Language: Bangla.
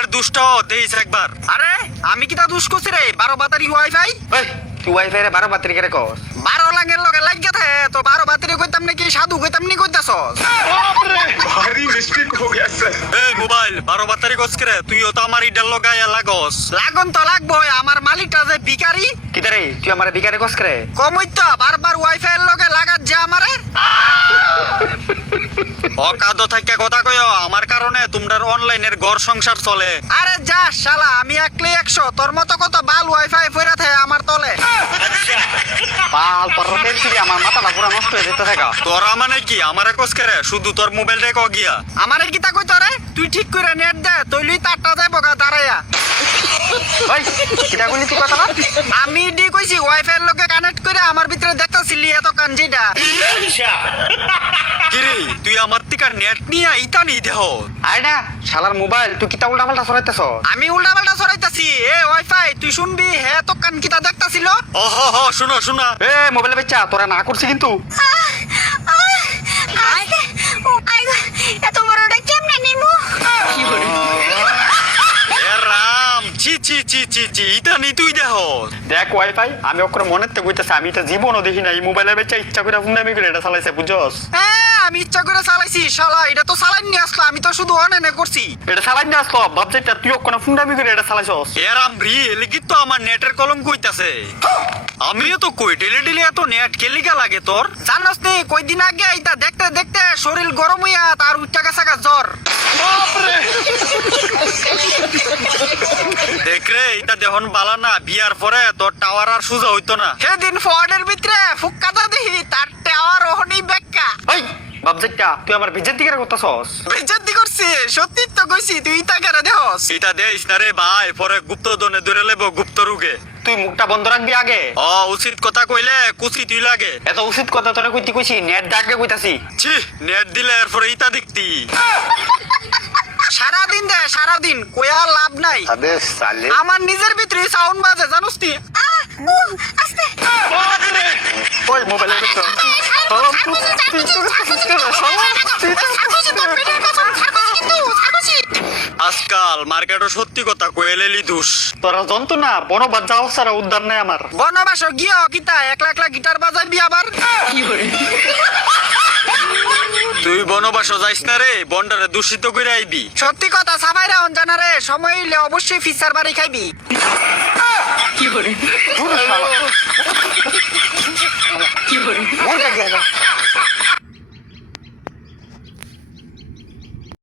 এর দুষ্ট দেইছ একবার। আরে আমি কি তা দুষ করছি রে 12 ব্যাটারি ওয়াইফাই? এই তুই ওয়াইফাই রে 12 বাতিল করে কস? 12 লাগের লগে লাগিয়া থাকে তো 12 ব্যাটারি কইতাম নাকি সাধু কইতাম নি কইতাছস? भारी मिस्टेक हो गया सर। এই মোবাইল 12 বাতারি গছ করে তুইও তো আমার ইডাল লগায়া লাগস। লাগন তো লাগবই, আমার মালিকটা যে ভিখারি। কিতা রে তুই আমারে বিকারে কস করে? কমই তো বারবার ওয়াইফাই এর লগে লাগাত যে আমারে। অকাদ থাইকা কথা কইও, আমার কারণে তোমরার অনলাইনের ঘর সংসার চলে। আরে যা শালা, আমি একলি 100, তোর মতো কত বাল ওয়াইফাই ফইরা থাকে আমার তলে। পাল পরতে দিবি আমার মাথাটা পুরো নষ্ট হয়ে যেতে থাকা। তোরা মানে কি আমারে কস করে? শুধু তোর মোবাইল রেখো গিয়া। আমারে কি তা কইতো রে? তুই ঠিক করে নেট দে, তইলই তারটা যাইবো গা দাঁড়াইয়া। ওই কিতা কইলি তুই কথা না? আমি ডি কইছি ওয়াইফাই এর লগে কানেক্ট করে আমার ভিতরে দেখতাছিলি এত কাঞ্জিটা। কিরে তুই আমার তিকার নেট নিয়া ইতা নি দেহ। আরে না শালার মোবাইল তুই কিতা উল্টা পাল্টা সরাইতেছ? আমি উল্টা পাল্টা সরাইতাছি। এ ওয়াইফাই তুই শুনবি, হে তো কান কিতা দেখতাছিল। ওহ হ শুনো শুনো। এ মোবাইলে বেচ্চা তোরা না করছি কিন্তু। এত বড়টা কেমনে নিমু? এ রাম চি চি চি চি চি ইতা নি তুই দেহ। দেখ ওয়াইফাই আমি ওকরে মনের তে কইতাছি, আমি এটা জীবনও দেখি না এই মোবাইলে বেচ্চা ইচ্ছা করে ফুন্ডামি করে এটা চালাইছে বুঝছস? হ্যাঁ আমি ইচ্ছা করে চালাইছি শালা, এটা তো চালাই নিয়ে আসলো, আমি তো শুধু অনেনে করছি। এটা চালাই না আসলো বাপ যেটা তুই ওকরে ফুন্ডামি করে এটা চালাইছস। এ রাম রি এলিগি তো আমার নেটের কলম কইতাছে। আমিও তো কই ডেলি ডেলি এত নেট কেলিগা লাগে তোর। জানোস নি কয়দিন আগে এটা দেখতে দেখতে শরীর গরম হইয়া তার উচ্চা গেছে জ্বর। দেখ রে এটা দেহন বালা না, বিয়ার পরে তোর টাওয়ার আর সোজা হইতো না। সেদিন ফোনের ভিতরে ফুক্কাটা দেখি তার টাওয়ার ওহনি বেক্কা। ওই বাপ যেটা তুই আমার বিজেতি করে করতাছস। বেজ্জতি করছি, সত্যি তো কইছি, তুই তা করে দেহস। এটা দেইস না রে ভাই, পরে গুপ্তধনে ধরে লেব গুপ্ত রুগে। তুই মুখটা বন্ধ রাখবি আগে। উচিত কথা কইলে কুচি তুই লাগে। এত উচিত কথা তোরা কইতে কইছি নেট ডাকবে কইতাছি। ছি নেট দিলে এরপরে ইতা দেখতি। সারাদিন দে সারাদিন, কইয়া লাভ নাই। अबे साले। আমার নিজের ভিতরে সাউন্ড বাজে জানোস তুই। আস্তে ওই মোবাইলে বেচ্চা আজকাল মার্কেটে সত্যি কথা কইলেলি দোষ। তোরা জন্তু না বনবাদ যাও সারা উদ্ধার নাই আমার। বনবাস গিয়া কিতা একলা একলা গিটার বাজাবি আবার। তুই বনবাস যাইস না রে, বন্ডারে দূষিত করে আইবি। সত্যি কথা সাবাইরা অঞ্জানা রে, সময় হইলে অবশ্যই ফিচার বাড়ি খাইবি। মোর কাছে